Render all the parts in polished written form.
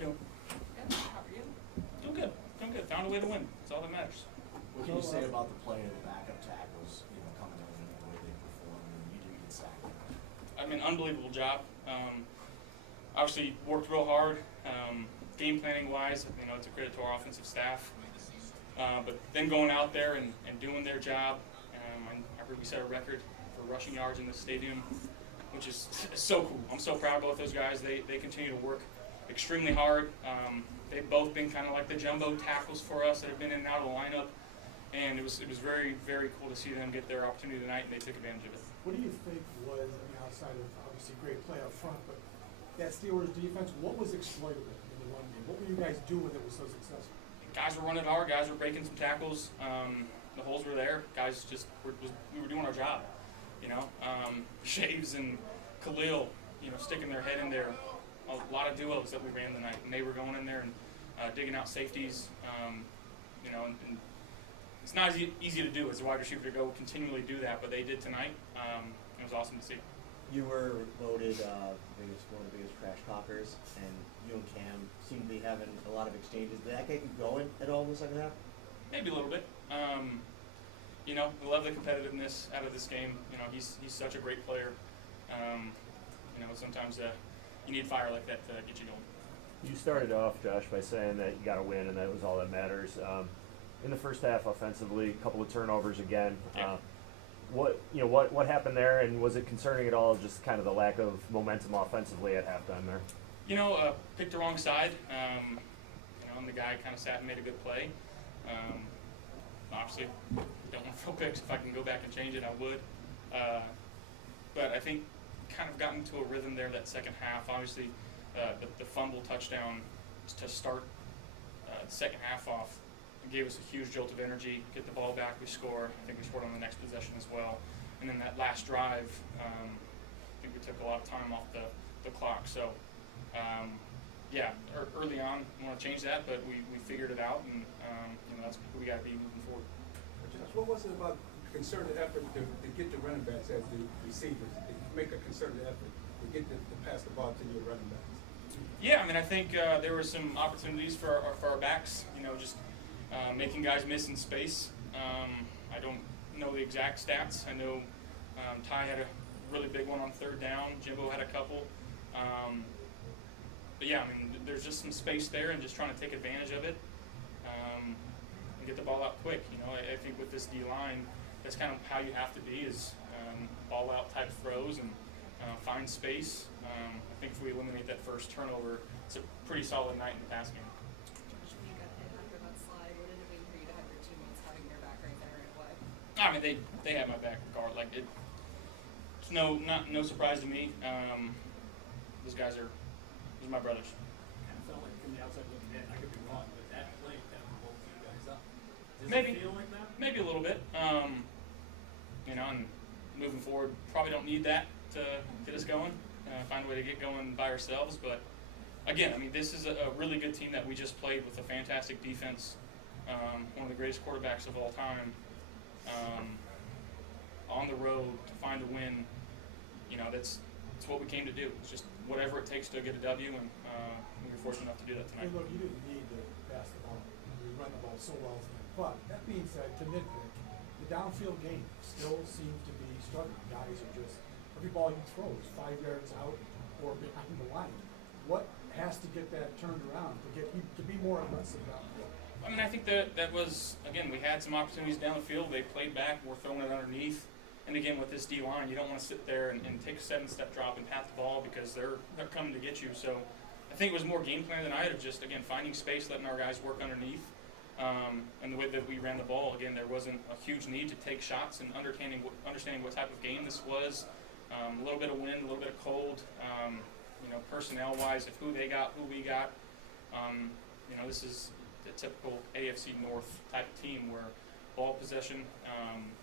we doing? Good. How are you? Doing good. Doing good. Found a way to win. That's all that matters. What can you say about the play of the backup tackles, coming in and the way they perform, and you didn't get sacked? I mean, unbelievable job. Obviously worked real hard. Game planning wise, it's a credit to our offensive staff. But then going out there and doing their job. I heard we set a record for rushing yards in the stadium, which is so cool. I'm so proud of both those guys. They continue to work extremely hard. They've both been kind of like the jumbo tackles for us that have been in and out of the lineup. And it was very, very cool to see them get their opportunity tonight, and they took advantage of it. What do you think was, outside of obviously great play up front, but that Steelers defense, what was exploitable in the run game? What were you guys doing that was so successful? Guys were running hard. Guys were breaking some tackles. The holes were there. Guys we were doing our job. Shaves and Khalil, sticking their head in there. A lot of duos that we ran tonight, and they were going in there and digging out safeties. And it's not as easy to do as a wide receiver to go continually do that, but they did tonight. It was awesome to see. You were voted one of the biggest trash talkers, and you and Cam seem to be having a lot of exchanges. Did that get you going at all in the second half? Maybe a little bit. We love the competitiveness out of this game. He's such a great player. Sometimes you need fire like that to get you going. You started off, Josh, by saying that you got to win, and that was all that matters. In the first half, offensively, a couple of turnovers again. Yeah. What happened there, and was it concerning at all? Just kind of the lack of momentum offensively at halftime there. Picked the wrong side. And the guy kind of sat and made a good play. Obviously, don't want to throw picks. If I can go back and change it, I would. But I think kind of got into a rhythm there that second half. Obviously, the fumble touchdown to start the second half off gave us a huge jolt of energy. Get the ball back, we score. I think we scored on the next possession as well. And then that last drive, I think we took a lot of time off the clock. So, early on, we want to change that, but we figured it out, and that's what we got to be moving forward. What was it about concerted effort to get the running backs as the receivers, to make a concerted effort to get to pass the ball to your running backs? Yeah, I think there were some opportunities for our backs, just making guys miss in space. I don't know the exact stats. I know Ty had a really big one on third down. Jimbo had a couple. But yeah, there's just some space there and just trying to take advantage of it and get the ball out quick. I think with this D-line, that's kind of how you have to be is ball out type throws and find space. I think if we eliminate that first turnover, it's a pretty solid night in the pass game. Josh, when you got hit after that slide, what did it mean for you to have your teammates having your back right there right away? They had my back regardless. It's no surprise to me. Those guys are my brothers. Kind of felt like from the outside looking in, I could be wrong, but that play kind of woke you guys up. Does Maybe. it feel like that? Maybe a little bit. And moving forward, probably don't need that to get us going. Find a way to get going by ourselves. But again, this is a really good team that we just played with a fantastic defense. One of the greatest quarterbacks of all time. On the road to find a win. That's what we came to do. It's just whatever it takes to get a W, and we were fortunate enough to do that tonight. Hey, look, you didn't need to pass the ball. You run the ball so well tonight. But that being said, to nitpick, the downfield game still seems to be struggling. Guys are just, every ball you throw is 5 yards out or behind the line. What has to get that turned around to be more aggressive downfield? I think that was, again, we had some opportunities down the field. They played back. We're throwing it underneath. And again, with this D-line, you don't want to sit there and take a 7-step drop and pat the ball because they're coming to get you. So I think it was more game plan than I had of just, again, finding space, letting our guys work underneath. And the way that we ran the ball, again, there wasn't a huge need to take shots and understanding what type of game this was. A little bit of wind, a little bit of cold, personnel-wise, of who they got, who we got. This is the typical AFC North type of team where ball possession,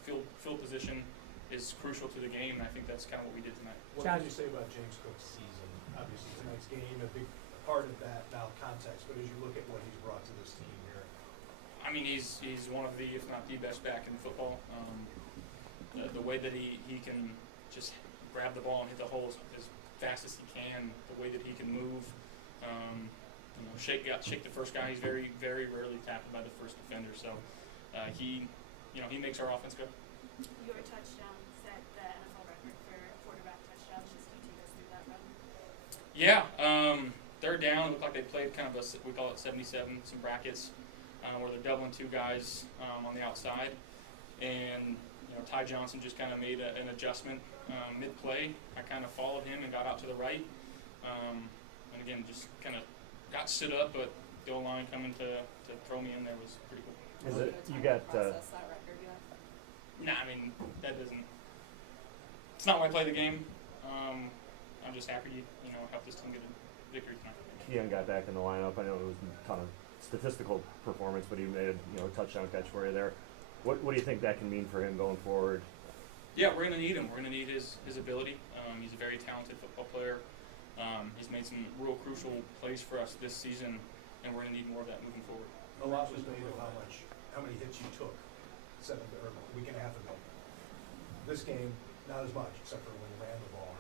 field position is crucial to the game, and I think that's kind of what we did tonight. What can you say about James Cook's season? Obviously, tonight's game, a big part of that now context, but as you look at what he's brought to this team here. He's one of the, if not the best back in football. The way that he can just grab the ball and hit the holes as fast as he can, the way that he can move, shake the first guy. He's very, very rarely tackled by the first defender. So he makes our offense go. Your touchdown set the NFL record for quarterback touchdowns. Just can you take us through that run? Yeah, third down. Looked like they played kind of we call it 77, some brackets, where they're doubling two guys on the outside, and Ty Johnson just kind of made an adjustment mid-play. I kind of followed him and got out to the right, and again just kind of got stood up, but the O-line coming to throw me in there was pretty cool. Is it, Time you to got, process that record yet? Nah, I mean that doesn't. It's not why I play the game. I'm just happy to help this team get a victory tonight. Keon got back in the lineup. I know it was a ton of statistical performance, but he made a touchdown catch for you there. What do you think that can mean for him going forward? Yeah, we're going to need him. We're going to need his ability. He's a very talented football player. He's made some real crucial plays for us this season, and we're going to need more of that moving forward. A lot was made of how many hits you took a week and a half ago. This game, not as much, except for when you ran the ball.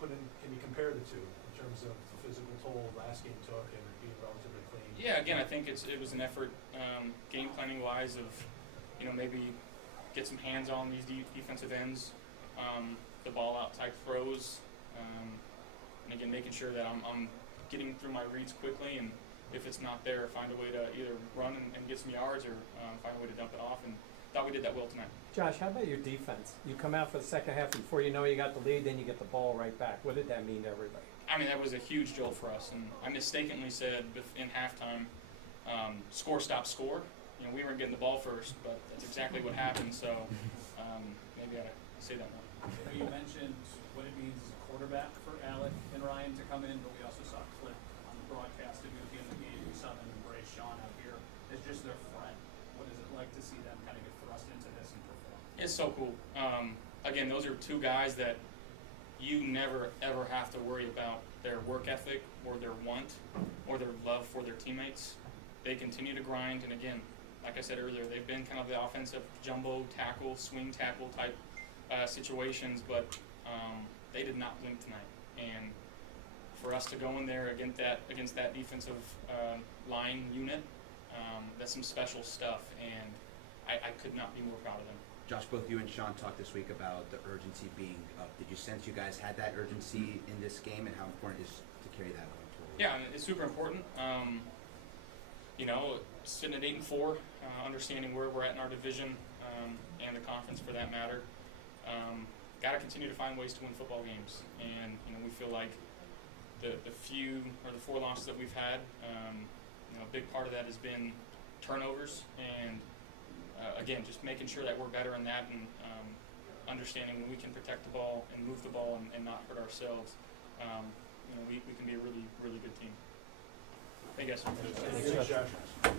Can you compare the two in terms of the physical toll last game took and being relatively clean? Yeah, again, I think it was an effort, game planning wise, of maybe get some hands on these defensive ends, the ball out type throws, and again making sure that I'm getting through my reads quickly, and if it's not there, find a way to either run and get some yards or find a way to dump it off. And thought we did that well tonight. Josh, how about your defense? You come out for the second half, before you know you got the lead, then you get the ball right back. What did that mean to everybody? I mean, that was a huge jolt for us, and I mistakenly said in halftime, score, stop, score. We weren't getting the ball first, but that's exactly what happened, so maybe I ought to say that more. You mentioned what it means as a quarterback for Alec and Ryan to come in, but we also saw a clip on the broadcast of you at the end of the game. We saw them embrace Sean out here as just their friend. What is it like to see them kind of get thrust into this and perform? It's so cool. Again, those are two guys that you never, ever have to worry about their work ethic or their want or their love for their teammates. They continue to grind, and again, like I said earlier, they've been kind of the offensive jumbo tackle, swing tackle type situations, but they did not blink tonight. And for us to go in there against that defensive line unit, that's some special stuff, and I could not be more proud of them. Josh, both you and Sean talked this week about the urgency being up. Did you sense you guys had that urgency in this game, and how important it is to carry that on forward? Yeah, it's super important. Sitting at 8-4, understanding where we're at in our division and the conference for that matter. Got to continue to find ways to win football games, and we feel like the few or the 4 losses that we've had, a big part of that has been turnovers, and again, just making sure that we're better in that, and understanding when we can protect the ball and move the ball and not hurt ourselves. We can be a really, really good team. Thank you guys. Thanks, Josh.